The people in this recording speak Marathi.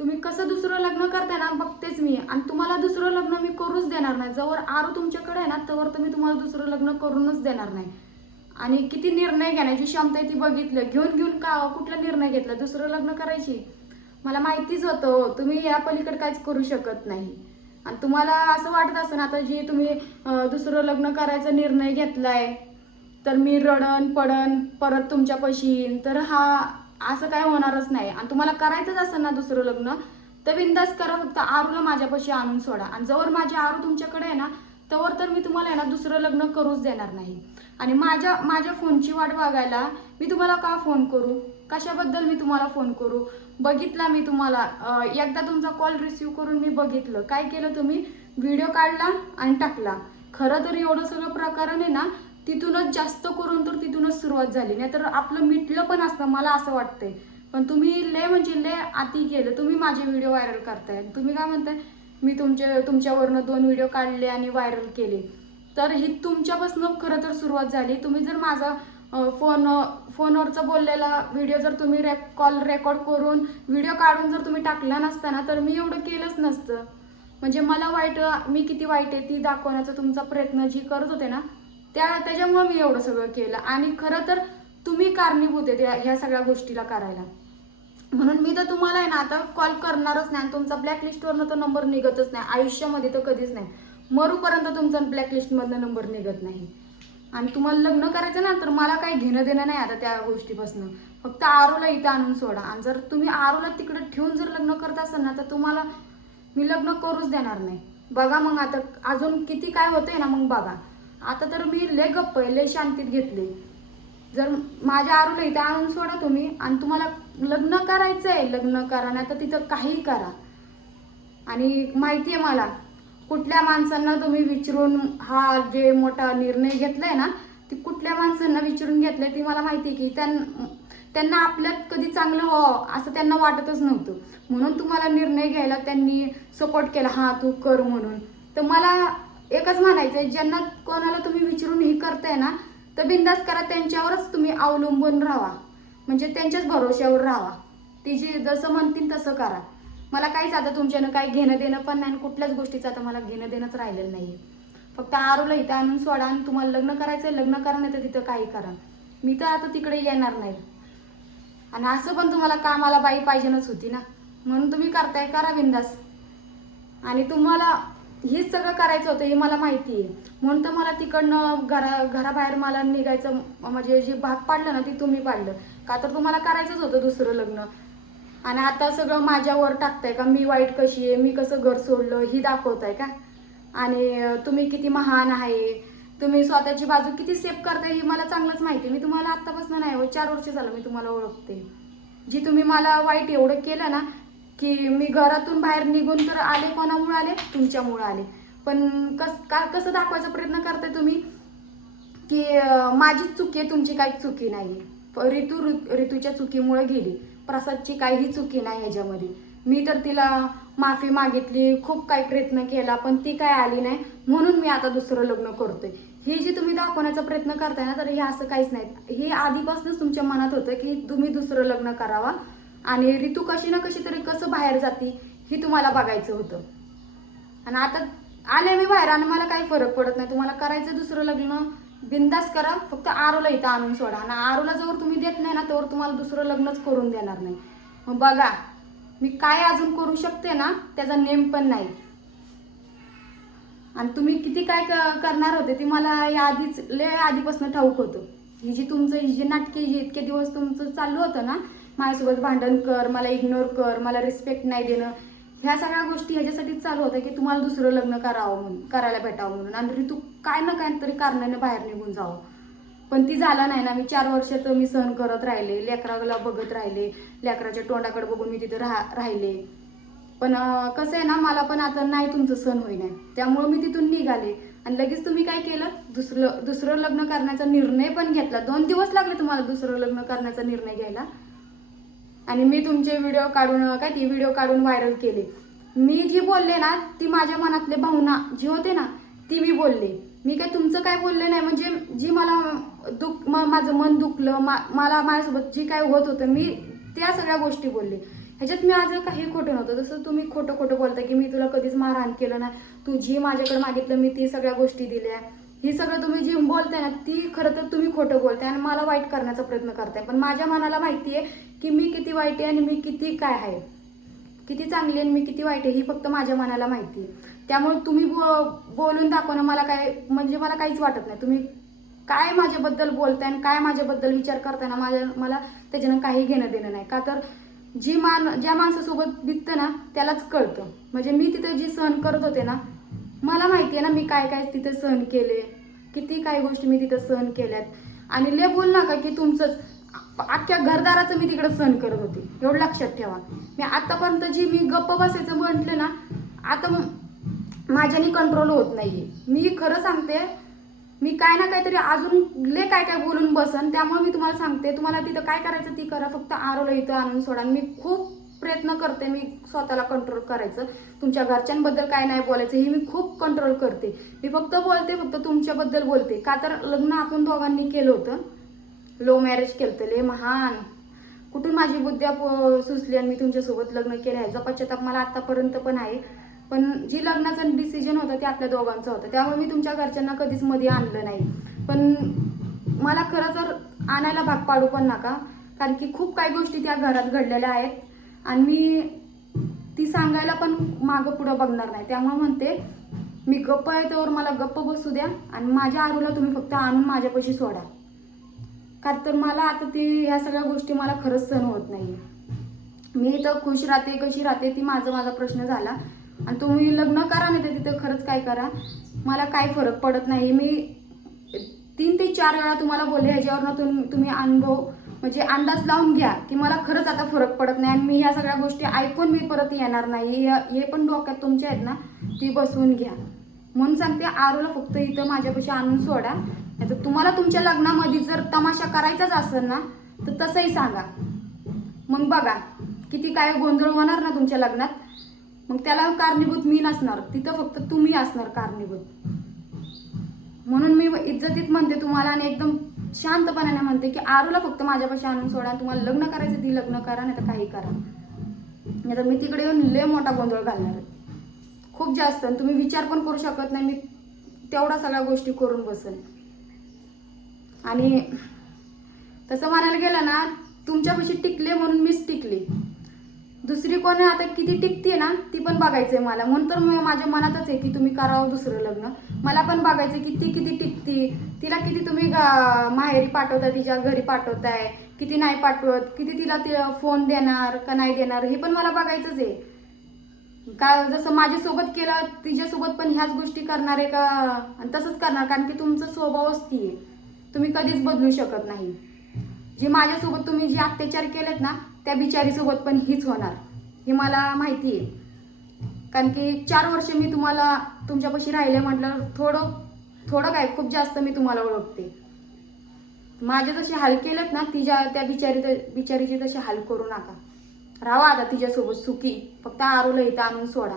तुम्ही कसं दुसरं लग्न करताय ना बघतेच मी. आणि तुम्हाला दुसरं लग्न मी करूच देणार नाही. जवळ आरू तुमच्याकडे आहे ना तवर तर मी तुम्हाला दुसरं लग्न करूनच देणार नाही. आणि किती निर्णय घेण्याची क्षमता आहे ती बघितलं. घेऊन घेऊन का कुठला निर्णय घेतला? दुसरं लग्न करायची? मला माहितीच होतं तुम्ही या पलीकडे काहीच करू शकत नाही. आणि तुम्हाला असं वाटत असं ना आता जी तुम्ही दुसरं लग्न करायचा निर्णय घेतलाय तर मी रडन पडन परत तुमच्यापाशी तर हा असं काय होणारच नाही. आणि तुम्हाला करायचंच असेल ना दुसरं लग्न तर बिंदास करा फक्त आरूला माझ्यापाशी आणून सोडा. आणि जवळ माझी आरू तुमच्याकडे आहे ना तवर तर मी तुम्हाला आहे ना दुसरं लग्न करूच देणार नाही. आणि माझ्या माझ्या फोनची वाट बघायला मी तुम्हाला का फोन करू? कशाबद्दल मी तुम्हाला फोन करू? बघितला मी तुम्हाला. एकदा तुमचा कॉल रिसीव करून मी बघितलं. काय केलं तुम्ही? व्हिडिओ काढला आणि टाकला. खरं तर एवढं सगळं प्रकरण आहे ना तिथूनच जास्त करून तर तिथूनच सुरुवात झाली. नाहीतर आपलं मिटलं पण असतं मला असं वाटतंय. पण तुम्ही लय म्हणजे लय आती गेलं तुम्ही माझे व्हिडिओ व्हायरल करताय. तुम्ही काय म्हणताय मी तुमचे तुमच्यावरनं दोन व्हिडिओ काढले आणि व्हायरल केले. तर ही तुमच्यापासून खरं तर सुरुवात झाली. तुम्ही जर माझा फोन फोनवरचा बोललेला व्हिडिओ जर तुम्ही रेक कॉल रेकॉर्ड करून व्हिडिओ काढून जर तुम्ही टाकला नसता ना तर मी एवढं केलंच नसतं. म्हणजे मला वाईट मी किती वाईट आहे ती दाखवण्याचा तुमचा प्रयत्न जी करत होते ना त्या त्याच्यामुळे मी एवढं सगळं केलं. आणि खरं तर तुम्ही कारणीभूत आहे त्या ह्या सगळ्या गोष्टीला करायला. म्हणून मी तर तुम्हाला आहे ना आता कॉल करणारच नाही आणि तुमचा ब्लॅकलिस्टवरनं तो नंबर निघतच नाही. आयुष्यामध्ये तर कधीच नाही. मरूपर्यंत तुमचा ब्लॅकलिस्टमधनं नंबर निघत नाही. आणि तुम्हाला लग्न करायचं ना तर मला काही घेणं देणं नाही आता त्या गोष्टीपासून. फक्त आरूला इथं आणून सोडा. आणि जर तुम्ही आरूला तिकडे ठेवून जर लग्न करत असाल ना तर तुम्हाला मी लग्न करूच देणार नाही. बघा मग आता अजून किती काय होतंय ना मग बघा. आता तर मी लय गप्प आहे लय शांतीत घेतले. जर माझ्या आरूला इथे आणून सोडा तुम्ही आणि तुम्हाला लग्न करायचं आहे लग्न करा नाही तर तिथं काहीही करा. आणि माहिती आहे मला कुठल्या माणसांना तुम्ही विचारून हा जे मोठा निर्णय घेतलाय ना ती कुठल्या माणसांना विचारून घेतलाय ती मला माहिती आहे की त्यां त्यांना आपल्यात कधी चांगलं व्हावं असं त्यांना वाटतच नव्हतं. म्हणून तुम्हाला निर्णय घ्यायला त्यांनी सपोर्ट केला हा तू कर म्हणून. तर मला एकच म्हणायचं आहे ज्यांना कोणाला तुम्ही विचारून ही करताय ना तर बिंदास करा त्यांच्यावरच तुम्ही अवलंबून राहा. म्हणजे त्यांच्याच भरोश्यावर राहा. ती जी जसं म्हणतील तसं करा. मला काहीच आता तुमच्यानं काही घेणं देणं पण नाही आणि कुठल्याच गोष्टीचं आता मला घेणं देणंच राहिलेलं नाही फक्त आरूला इथं आणून सोडा आणि तुम्हाला लग्न करायचं आहे लग्न करा नाही तर तिथं काही करा. मी तर आता तिकडे येणार नाही. आणि असं पण तुम्हाला कामाला बाई पाहिजेनच होती ना. म्हणून तुम्ही करताय करा बिंदास. आणि तुम्हाला हेच सगळं करायचं होतं हे मला माहिती आहे. म्हणून तर मला तिकडनं घरा घराबाहेर मला निघायचं म्हणजे जे भाग पाडलं ना ती तुम्ही पाडलं. का तर तुम्हाला करायचंच होतं दुसरं लग्न. आणि आता सगळं माझ्यावर टाकताय का? मी वाईट कशी आहे? मी कसं घर सोडलं? ही दाखवताय का? आणि तुम्ही किती महान आहे? तुम्ही स्वतःची बाजू किती सेफ करताय हे मला चांगलंच माहिती आहे. मी तुम्हाला आत्तापासून नाही हो चार वर्ष झालं मी तुम्हाला ओळखते. जी तुम्ही मला वाईट एवढं केलं ना की मी घरातून बाहेर निघून तर आले कोणामुळे आले? तुमच्यामुळे आले. पण कस का कसं दाखवायचा प्रयत्न करताय तुम्ही? की माझीच चुकी आहे तुमची काही चुकी नाही ऋतू ऋतूच्या चुकीमुळे गेली. प्रसादची काहीही चुकी नाही याच्यामध्ये. मी तर तिला माफी मागितली खूप काही प्रयत्न केला पण ती काय आली नाही. म्हणून मी आता दुसरं लग्न करतोय. ही जी तुम्ही दाखवण्याचा प्रयत्न करताय ना तर हे असं काहीच नाही. हे आधीपासूनच तुमच्या मनात होतं की तुम्ही दुसरं लग्न करावा. आणि ऋतू कशी ना कशी तरी कसं बाहेर जाते ही तुम्हाला बघायचं होतं. आणि आता आले मी बाहेर आणि मला काही फरक पडत नाही. तुम्हाला करायचं दुसरं लग्न बिंदास करा. फक्त आरूला इथं आणून सोडा. आणि आरूला जवळ तुम्ही देत नाही ना तोवर तुम्हाला दुसरं लग्नच करून देणार नाही. मग बघा मी काय अजून करू शकते ना त्याचा नेम पण नाही. आणि तुम्ही किती काय क- करणार होते ती मला या आधीच लय आधीपासून ठाऊक होतं. ही जी तुमचं ही जी नाटके जी इतके दिवस तुमचं चालू होतं ना माझ्यासोबत भांडण कर मला इग्नोर कर मला रिस्पेक्ट नाही देणं. ह्या सगळ्या गोष्टी ह्याच्यासाठीच चालू होत्या की तुम्हाला दुसरं लग्न करावं म्हणून करायला भेटावं म्हणून. आणि ऋतू काय ना काय तरी कारणाने बाहेर निघून जावं. पण ती झाला नाही ना. मी चार वर्ष तर मी सहन करत राहिले. लेकराला बघत राहिले. लेकराच्या तोंडाकडे बघून मी तिथे राहा राहिले. पण कसं आहे ना मला पण आता नाही तुमचं सण होईना. त्यामुळं मी तिथून निघाले. आणि लगेच तुम्ही काय केलं? दुसरं दुसरं लग्न करण्याचा निर्णय पण घेतला. दोन दिवस लागले तुम्हाला दुसरं लग्न करण्याचा निर्णय घ्यायला. आणि मी तुमचे व्हिडिओ काढून काय ती व्हिडिओ काढून व्हायरल केले. मी जी बोलले ना ती माझ्या मनातले भावना जी होते ना ती मी बोलले. मी काय तुमचं काय बोलले नाही म्हणजे जी मला दुख म- माझं मन दुखलं मा मला माझ्यासोबत जी काय होत होतं मी त्या सगळ्या गोष्टी बोलले. ह्याच्यात मी आज काही खोटं नव्हतं. जसं तुम्ही खोटं खोटं बोलता की मी तुला कधीच मारहाण केलं नाही. तू जी माझ्याकडे मागितलं मी ती सगळ्या गोष्टी दिल्या. ही सगळं तुम्ही जी बोलताय ना ती खरं तर तुम्ही खोटं बोलताय आणि मला वाईट करण्याचा प्रयत्न करताय. पण माझ्या मनाला माहिती आहे की मी किती वाईट आहे आणि मी किती काय आहे. किती चांगली आहे आणि मी किती वाईट आहे ही फक्त माझ्या मनाला माहिती आहे. त्यामुळे तुम्ही बो बोलून दाखवणं मला काय म्हणजे मला काहीच वाटत नाही. तुम्ही काय माझ्याबद्दल बोलताय आणि काय माझ्याबद्दल विचार करताय ना माझ्या मला त्याच्यानं काही घेणं देणं नाही. का तर जी मान ज्या माणसासोबत बिततं ना त्यालाच कळतं. म्हणजे मी तिथं जी सहन करत होते ना मला माहिती आहे ना मी काय काय तिथं सहन केले. किती काय गोष्टी मी तिथं सहन केल्यात. आणि ले बोल नका की तुमचंच अख्ख्या घरदाराचं मी तिकडं सहन करत होते. एवढं लक्षात ठेवा. मी आतापर्यंत जी मी गप्प बसायचं म्हटलं ना आता माझ्याने कंट्रोल होत नाही मी खरं सांगते मी काय ना काहीतरी अजून ले काय काय बोलून बसन त्यामुळे मी तुम्हाला सांगते तुम्हाला तिथं काय करायचं ती करा फक्त आरोला इथं आणून सोडा. मी खूप प्रयत्न करते मी स्वतःला कंट्रोल करायचं. तुमच्या घरच्यांबद्दल काय नाही बोलायचं हे मी खूप कंट्रोल करते. मी फक्त बोलते फक्त तुमच्याबद्दल बोलते. का तर लग्न आपण दोघांनी केलं होतं. लो मॅरेज केलं तर लय महान. कुठून माझी बुद्धी सुचली आणि मी तुमच्यासोबत लग्न केलं ह्याचा पश्चाताप मला आत्तापर्यंत पण आहे. पण जी लग्नाचा डिसिजन होता ते आपल्या दोघांचं होतं. त्यामुळे मी तुमच्या घरच्यांना कधीच मध्ये आणलं नाही. पण मला खरं तर आणायला भाग पाडू पण नका. कारण की खूप काही गोष्टी त्या घरात घडलेल्या आहेत. आणि मी ती सांगायला पण मागं पुढं बघणार नाही. त्यामुळे म्हणते मी गप्प आहे त्यावर मला गप्प बसू द्या आणि माझ्या आरूला तुम्ही फक्त आणून माझ्यापाशी सोडा. का तर मला आता ती ह्या सगळ्या गोष्टी मला खरंच सहन होत नाही मी इथं खुश राहते कशी राहते ती माझा माझा प्रश्न झाला. आणि तुम्ही लग्न करा नाही तर तिथं खरंच काय करा? मला काय फरक पडत नाही. मी तीन ते चार वेळा तुम्हाला बोलले ह्याच्यावरनं तुम तुम्ही अनुभव म्हणजे अंदाज लावून घ्या की मला खरंच आता फरक पडत नाही आणि मी ह्या सगळ्या गोष्टी ऐकून मी परत येणार नाही. हे- हे पण डोक्यात तुमच्या आहेत ना ती बसवून घ्या. म्हणून सांगते आरूला फक्त इथं माझ्यापाशी आणून सोडा. नाही तर तुम्हाला तुमच्या लग्नामध्ये जर तमाशा करायचाच असेल ना तर तसंही सांगा. मग बघा किती काय गोंधळ होणार ना तुमच्या लग्नात. मग त्याला कारणीभूत मी नसणार तिथं फक्त तुम्ही असणार कारणीभूत. म्हणून मी इज्जतीत म्हणते तुम्हाला आणि एकदम शांतपणाने म्हणते की आरूला फक्त माझ्यापाशी आणून सोडा तुम्हाला लग्न करायचं ती लग्न करा नाही तर काही करा. नाही तर मी तिकडे येऊन लय मोठा गोंधळ घालणार आहे. खूप जास्त आणि तुम्ही विचार पण करू शकत नाही मी तेवढा सगळ्या गोष्टी करून बसेल आणि तसं म्हणायला गेलं ना तुमच्यापाशी टिकले म्हणून मीच टिकले. दुसरी कोणी आता किती टिकते ना ती पण बघायचं आहे मला. म्हणून तर माझ्या मनातच आहे की तुम्ही करावं दुसरं लग्न. मला पण बघायचं की ती किती टिकती. तिला किती तुम्ही गा- माहेरी पाठवता तिच्या घरी पाठवताय. किती नाही पाठवत किती तिला ती फोन देणार का नाही देणार हे पण मला बघायचंच आहे. का जसं माझ्यासोबत केलं तिच्यासोबत पण ह्याच गोष्टी करणार आहे का आणि तसंच करणार कारण की तुमचा स्वभावच ती आहे तुम्ही कधीच बदलू शकत नाही. जे माझ्यासोबत तुम्ही जे अत्याचार केलेत ना त्या बिचारीसोबत पण हीच होणार हे मला माहिती आहे. कारण की चार वर्ष मी तुम्हाला तुमच्यापाशी राहिले म्हटलं थोडं थोडं काय खूप जास्त मी तुम्हाला ओळखते. माझे जसे हाल केलेत ना तिच्या त्या बिचारी बिचारीचे तसे हाल करू नका. राहा आता तिच्यासोबत सुखी फक्त आरूला इथं आणून सोडा.